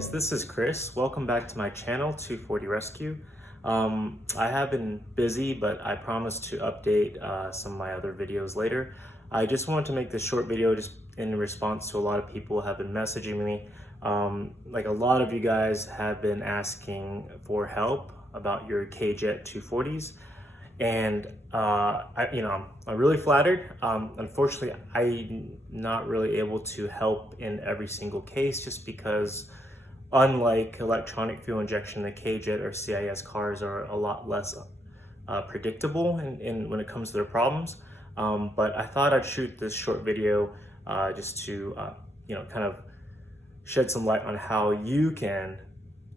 guys, this is Chris. Welcome back to my channel, 240 Rescue. I have been busy, but I promise to update some of my other videos later. I just wanted to make this short video just in response to a lot of people have been messaging me. Like a lot of you guys have been asking for help about your KJET 240s. And I'm really flattered. Unfortunately, I'm not really able to help in every single case, just because unlike electronic fuel injection, the KJET or CIS cars are a lot less predictable when it comes to their problems. But I thought I'd shoot this short video just to kind of shed some light on how you can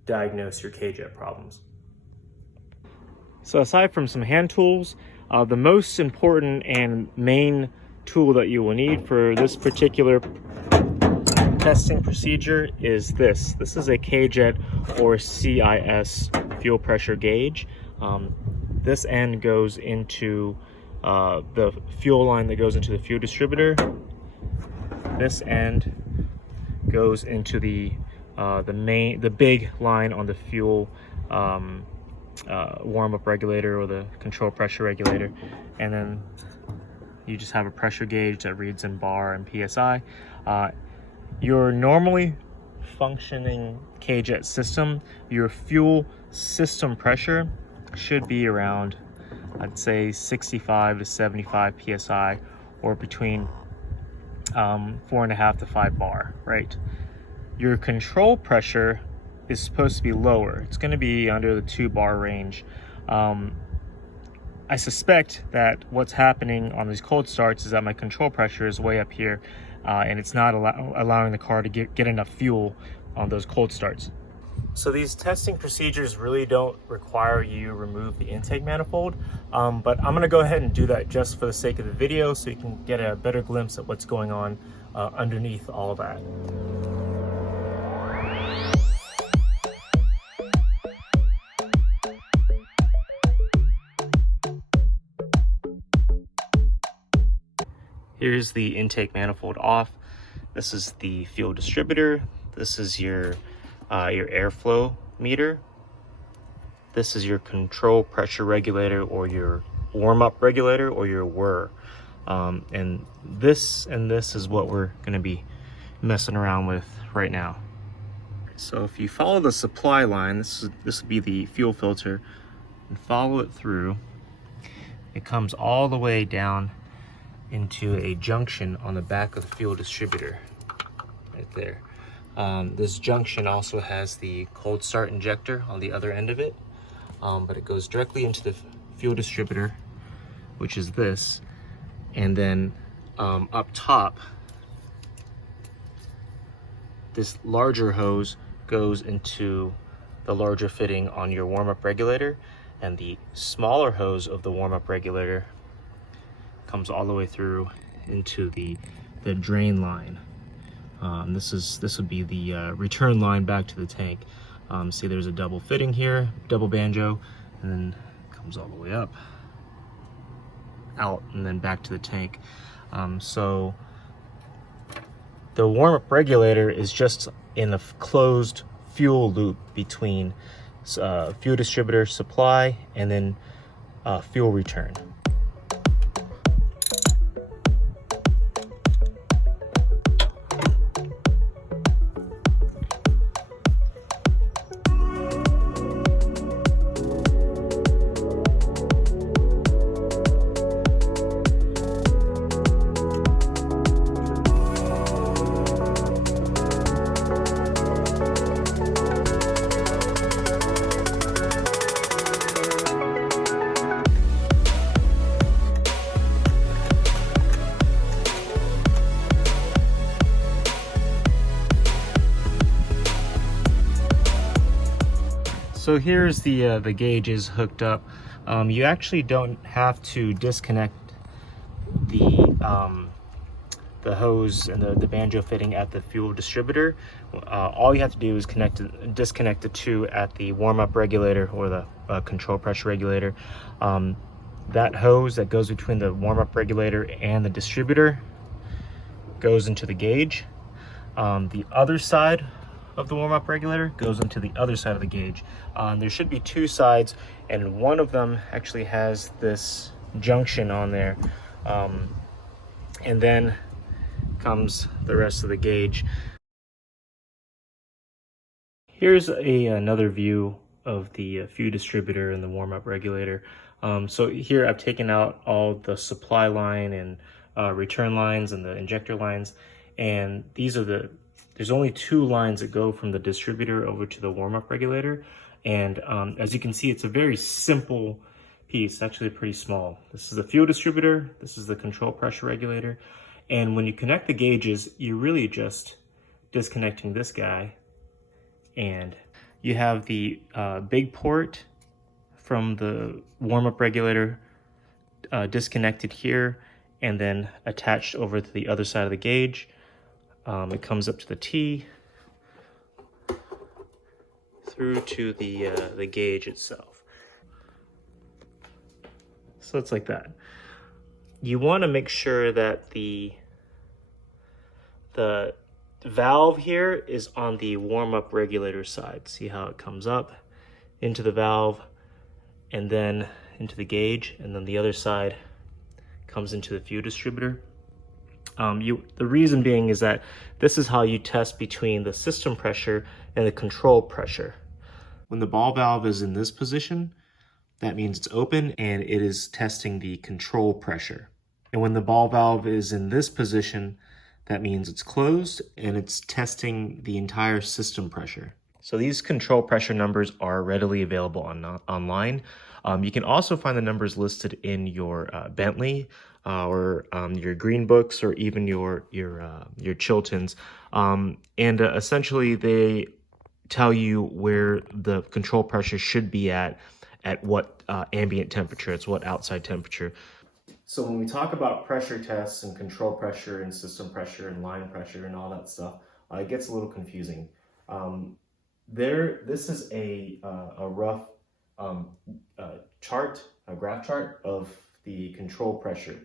diagnose your KJET problems. So aside from some hand tools, the most important and main tool that you will need for this particular testing procedure is this. This is a KJET or CIS fuel pressure gauge. This end goes into the fuel line that goes into the fuel distributor. This end goes into the big line on the fuel warm-up regulator or the control pressure regulator, and then you just have a pressure gauge that reads in bar and PSI. Your normally functioning KJET system, your fuel system pressure should be around, I'd say 65 to 75 PSI, or between 4.5 to 5 bar, right? Your control pressure is supposed to be lower. It's going to be under the 2 bar range. I suspect that what's happening on these cold starts is that my control pressure is way up here, and it's not allowing the car to get enough fuel on those cold starts. So these testing procedures really don't require you to remove the intake manifold, but I'm going to go ahead and do that just for the sake of the video, so you can get a better glimpse at what's going on underneath all that. Here's the intake manifold off. This is the fuel distributor. This is your airflow meter. This is your control pressure regulator or your warm-up regulator or your WER. And this is what we're going to be messing around with right now. So if you follow the supply line, this would be the fuel filter, and follow it through, it comes all the way down into a junction on the back of the fuel distributor right there. This junction also has the cold start injector on the other end of it, but it goes directly into the fuel distributor, which is this. And then up top, this larger hose goes into the larger fitting on your warm-up regulator, and the smaller hose of the warm-up regulator comes all the way through into the drain line. This would be the return line back to the tank. See, there's a double fitting here, double banjo, and then comes all the way up, out, and then back to the tank. So the warm-up regulator is just in the closed fuel loop between fuel distributor supply and then fuel return. So here's the gauges hooked up. You actually don't have to disconnect the hose and the banjo fitting at the fuel distributor. All you have to do is disconnect the two at the warm-up regulator or the control pressure regulator. That hose that goes between the warm-up regulator and the distributor goes into the gauge. The other side of the warm-up regulator goes into the other side of the gauge. There should be two sides, and one of them actually has this junction on there, and then comes the rest of the gauge. Here's another view of the fuel distributor and the warm-up regulator. So here I've taken out all the supply line and return lines and the injector lines, and there's only two lines that go from the distributor over to the warm-up regulator. And as you can see, it's a very simple piece, actually pretty small. This is the fuel distributor, this is the control pressure regulator, and when you connect the gauges, you're really just disconnecting this guy, and you have the big port from the warm-up regulator disconnected here and then attached over to the other side of the gauge. It comes up to the T through to the gauge itself. So it's like that. You want to make sure that the valve here is on the warm-up regulator side. See how it comes up into the valve and then into the gauge, and then the other side comes into the fuel distributor. The reason being is that this is how you test between the system pressure and the control pressure. When the ball valve is in this position, that means it's open and it is testing the control pressure. And when the ball valve is in this position, that means it's closed and it's testing the entire system pressure. So these control pressure numbers are readily available online. You can also find the numbers listed in your Bentley or your Green Books or even your Chiltons. Essentially they tell you where the control pressure should be at what ambient temperature, it's what outside temperature. So when we talk about pressure tests and control pressure and system pressure and line pressure and all that stuff, it gets a little confusing. This is a rough chart, a graph chart of the control pressure.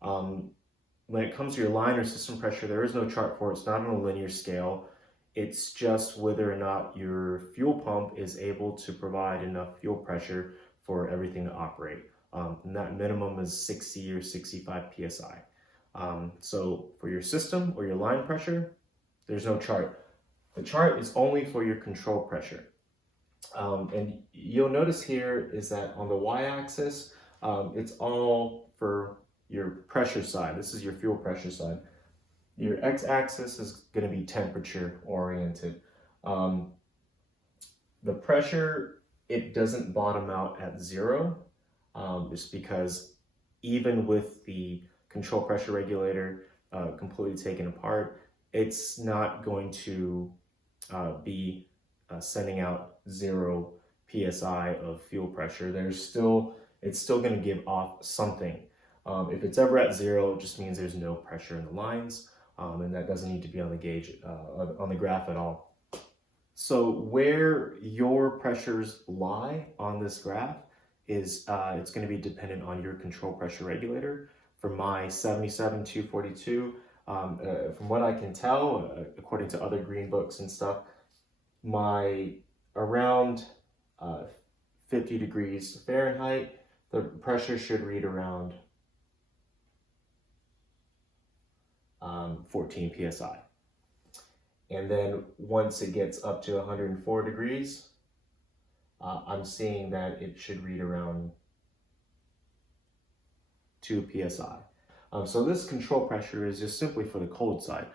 When it comes to your line or system pressure, there is no chart for it. It's not on a linear scale. It's just whether or not your fuel pump is able to provide enough fuel pressure for everything to operate. And that minimum is 60 or 65 psi. So for your system or your line pressure, there's no chart. The chart is only for your control pressure. And you'll notice here is that on the y-axis, it's all for your pressure side. This is your fuel pressure side. Your x-axis is going to be temperature oriented. The pressure, it doesn't bottom out at zero. Just because even with the control pressure regulator completely taken apart, it's not going to be sending out 0 psi of fuel pressure. It's still going to give off something. If it's ever at 0, it just means there's no pressure in the lines, and that doesn't need to be on the gauge, on the graph at all. So where your pressures lie on this graph is it's going to be dependent on your control pressure regulator. For my 77-242, from what I can tell, according to other Green Books and stuff, my around 50 degrees Fahrenheit, the pressure should read around 14 psi. And then once it gets up to 104 degrees, I'm seeing that it should read around 2 psi. So this control pressure is just simply for the cold side.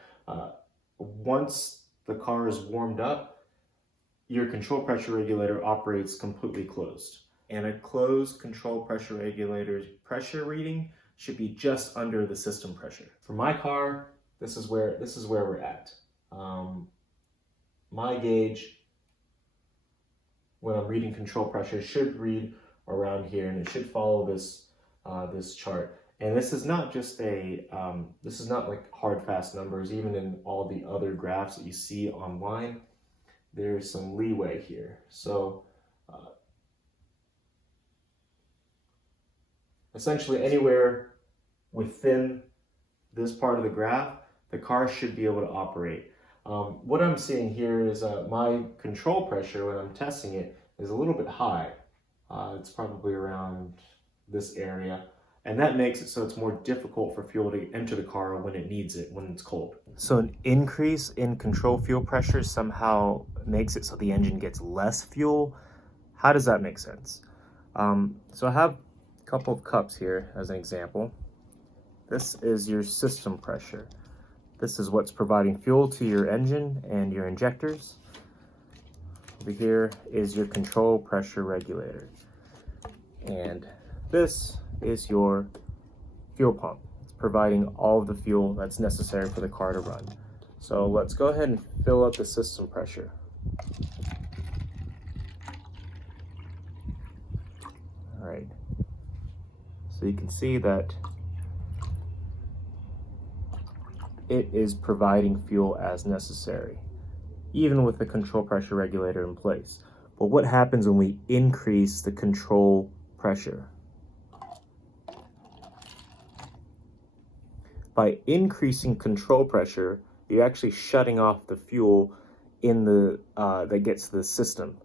Once the car is warmed up, your control pressure regulator operates completely closed. And a closed control pressure regulator's pressure reading should be just under the system pressure. For my car, this is where we're at. My gauge, when I'm reading control pressure, should read around here, and it should follow this this chart. And this is not just this is not like hard fast numbers. Even in all the other graphs that you see online, there's some leeway here. So essentially anywhere within this part of the graph, the car should be able to operate. What I'm seeing here is my control pressure when I'm testing it is a little bit high. It's probably around this area. And that makes it so it's more difficult for fuel to enter the car when it needs it, when it's cold. So an increase in control fuel pressure somehow makes it so the engine gets less fuel. How does that make sense? So I have a couple of cups here as an example. This is your system pressure. This is what's providing fuel to your engine and your injectors. Over here is your control pressure regulator. And this is your fuel pump. It's providing all of the fuel that's necessary for the car to run. So let's go ahead and fill up the system pressure. All right. So you can see that it is providing fuel as necessary, even with the control pressure regulator in place. But what happens when we increase the control pressure? By increasing control pressure, you're actually shutting off the fuel in the that gets to the system.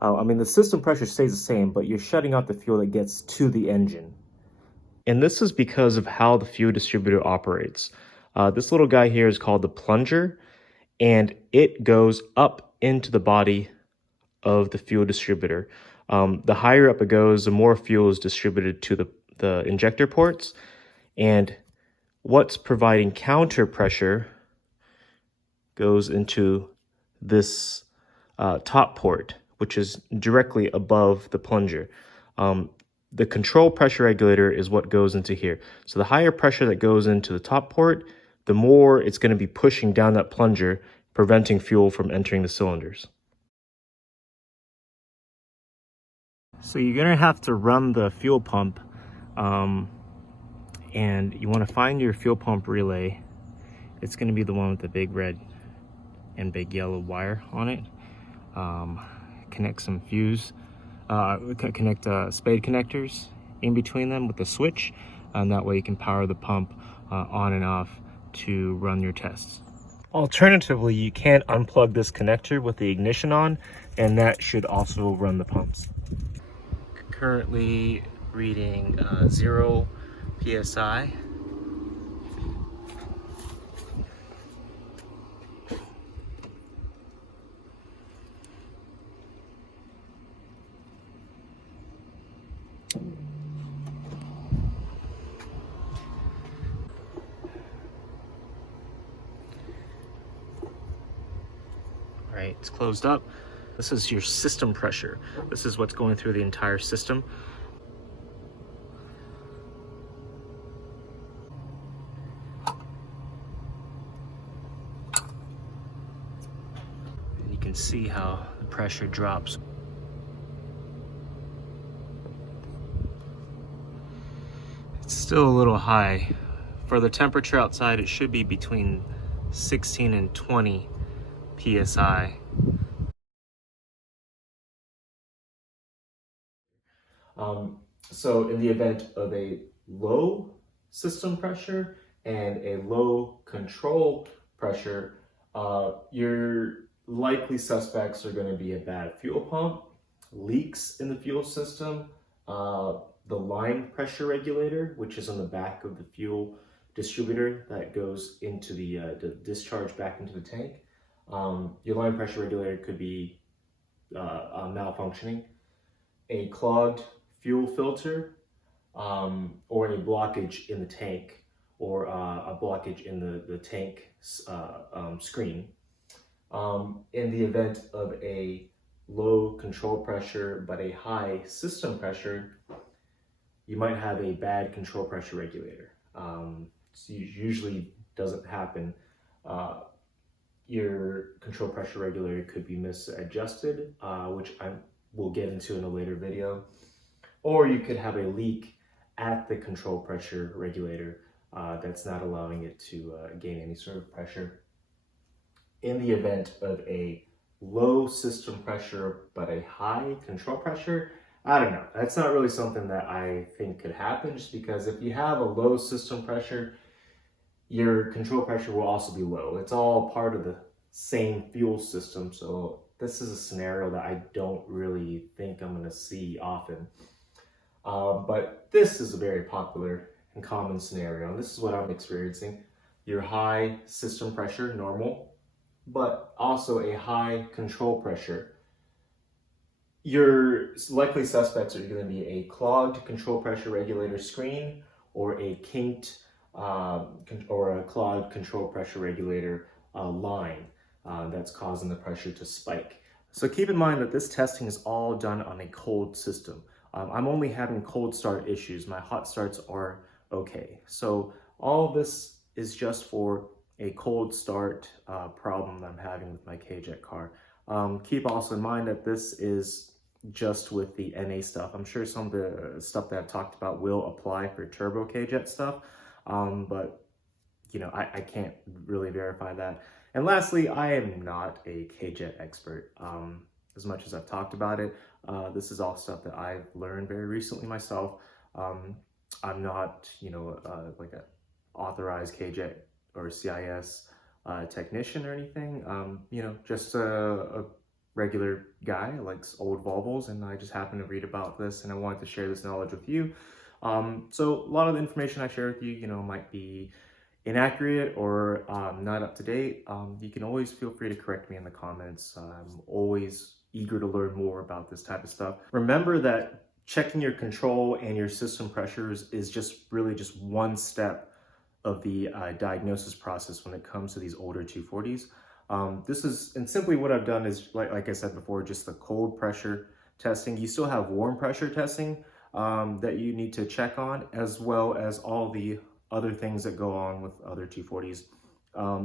The system pressure stays the same, but you're shutting off the fuel that gets to the engine. And this is because of how the fuel distributor operates. This little guy here is called the plunger, and it goes up into the body of the fuel distributor. The higher up it goes, the more fuel is distributed to the injector ports, and what's providing counter pressure goes into this top port, which is directly above the plunger. The control pressure regulator is what goes into here. So the higher pressure that goes into the top port, the more it's going to be pushing down that plunger, preventing fuel from entering the cylinders. So you're going to have to run the fuel pump, and you want to find your fuel pump relay. It's going to be the one with the big red and big yellow wire on it. Connect some connect spade connectors in between them with the switch, and that way you can power the pump on and off to run your tests. Alternatively, you can unplug this connector with the ignition on, and that should also run the pumps. Currently reading 0 psi. All right, it's closed up. This is your system pressure. This is what's going through the entire system. And you can see how the pressure drops. It's still a little high. For the temperature outside, it should be between 16 and 20 psi. So in the event of a low system pressure and a low control pressure, your likely suspects are going to be a bad fuel pump, leaks in the fuel system, the line pressure regulator, which is on the back of the fuel distributor that goes into the discharge back into the tank. Your line pressure regulator could be malfunctioning, a clogged fuel filter, or any blockage in the tank, or a blockage in the tank screen. In the event of a low control pressure but a high system pressure, you might have a bad control pressure regulator. So usually doesn't happen. Your control pressure regulator could be misadjusted, which I will get into in a later video. Or you could have a leak at the control pressure regulator that's not allowing it to gain any sort of pressure. In the event of a low system pressure but a high control pressure, I don't know. That's not really something that I think could happen, just because if you have a low system pressure, your control pressure will also be low. It's all part of the same fuel system. So this is a scenario that I don't really think I'm going to see often. But this is a very popular and common scenario, and this is what I'm experiencing. Your high system pressure, normal, but also a high control pressure. Your likely suspects are going to be a clogged control pressure regulator screen or a kinked or a clogged control pressure regulator line that's causing the pressure to spike. So keep in mind that this testing is all done on a cold system. I'm only having cold start issues. My hot starts are okay. So all of this is just for a cold start problem that I'm having with my KJET car. Keep also in mind that this is just with the NA stuff. I'm sure some of the stuff that I've talked about will apply for turbo KJET stuff, but you know, I can't really verify that. And lastly, I am not a KJET expert. As much as I've talked about it, this is all stuff that I've learned very recently myself. I'm not, you know, like an authorized KJET or CIS technician or anything. You know, just a regular guy who likes old Volvos, and I just happened to read about this and I wanted to share this knowledge with you. So a lot of the information I share with you, you know, might be inaccurate or not up to date. You can always feel free to correct me in the comments. I'm always eager to learn more about this type of stuff. Remember that checking your control and your system pressures is just really just one step of the diagnosis process when it comes to these older 240s. This is, and simply what I've done is, like I said before, just the cold pressure testing. You still have warm pressure testing that you need to check on, as well as all the other things that go on with other 240s.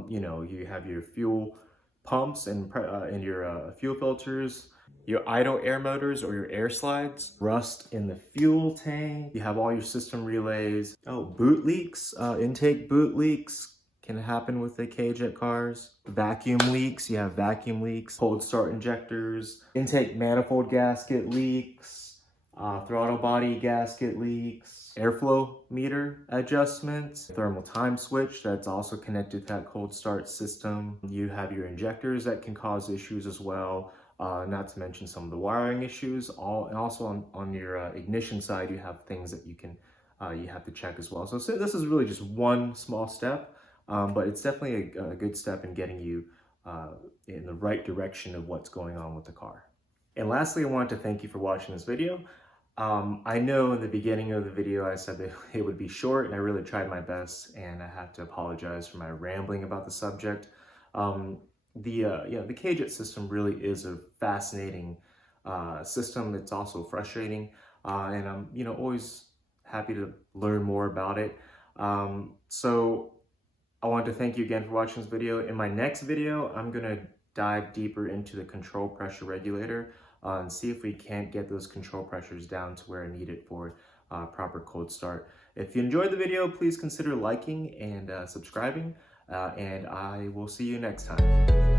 You know, you have your fuel pumps and your fuel filters, your idle air motors or your air slides, rust in the fuel tank. You have all your system relays. Oh, boot leaks, intake boot leaks can happen with the KJET cars. Vacuum leaks, you have vacuum leaks, cold start injectors, intake manifold gasket leaks, throttle body gasket leaks, airflow meter adjustments, thermal time switch that's also connected to that cold start system. You have your injectors that can cause issues as well, not to mention some of the wiring issues. And also on your ignition side, you have things that you have to check as well. So this is really just one small step, but it's definitely a good step in getting you in the right direction of what's going on with the car. And lastly, I wanted to thank you for watching this video. I know in the beginning of the video I said that it would be short, and I really tried my best, and I have to apologize for my rambling about the subject. The KJET system really is a fascinating system. It's also frustrating, and I'm always happy to learn more about it. So I want to thank you again for watching this video. In my next video, I'm gonna dive deeper into the control pressure regulator and see if we can't get those control pressures down to where I need it for proper cold start. If you enjoyed the video, please consider liking and subscribing, and I will see you next time.